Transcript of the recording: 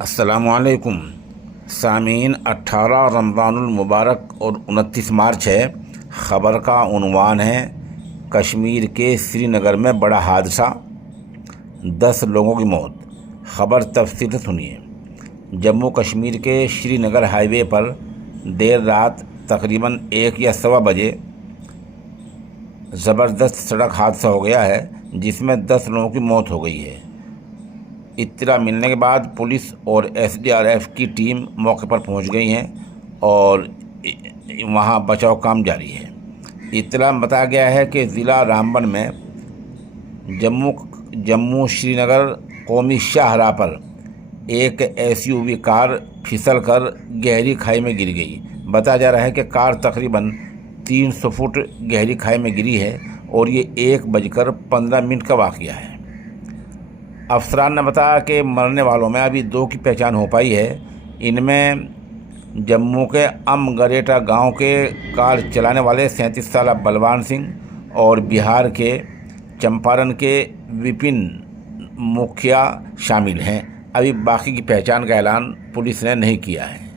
अस्सलामुअलैकुम सामीन। 18 रमज़ानुल मुबारक और 29 मार्च है। ख़बर का उन्वान है कश्मीर के श्रीनगर में बड़ा हादसा, 10 लोगों की मौत। ख़बर तफसील से सुनिए। जम्मू कश्मीर के श्रीनगर हाईवे पर देर रात तकरीबन 1 या सवा बजे ज़बरदस्त सड़क हादसा हो गया है, जिसमें 10 लोगों की मौत हो गई है। इत्तला मिलने के बाद पुलिस और एसडीआरएफ की टीम मौके पर पहुंच गई हैं और वहां बचाव काम जारी है। इत्तला में बताया गया है कि ज़िला रामबन में जम्मू श्रीनगर कौमी शाहराह पर एक एसयूवी कार फिसलकर गहरी खाई में गिर गई। बताया जा रहा है कि कार तकरीबन 300 फुट गहरी खाई में गिरी है और ये 1:15 का वाक़या है। अफसरान ने बताया कि मरने वालों में अभी 2 की पहचान हो पाई है। इनमें जम्मू के अमगरेटा गांव के कार चलाने वाले 37 साल बलवान सिंह और बिहार के चंपारण के विपिन मुखिया शामिल हैं। अभी बाकी की पहचान का ऐलान पुलिस ने नहीं किया है।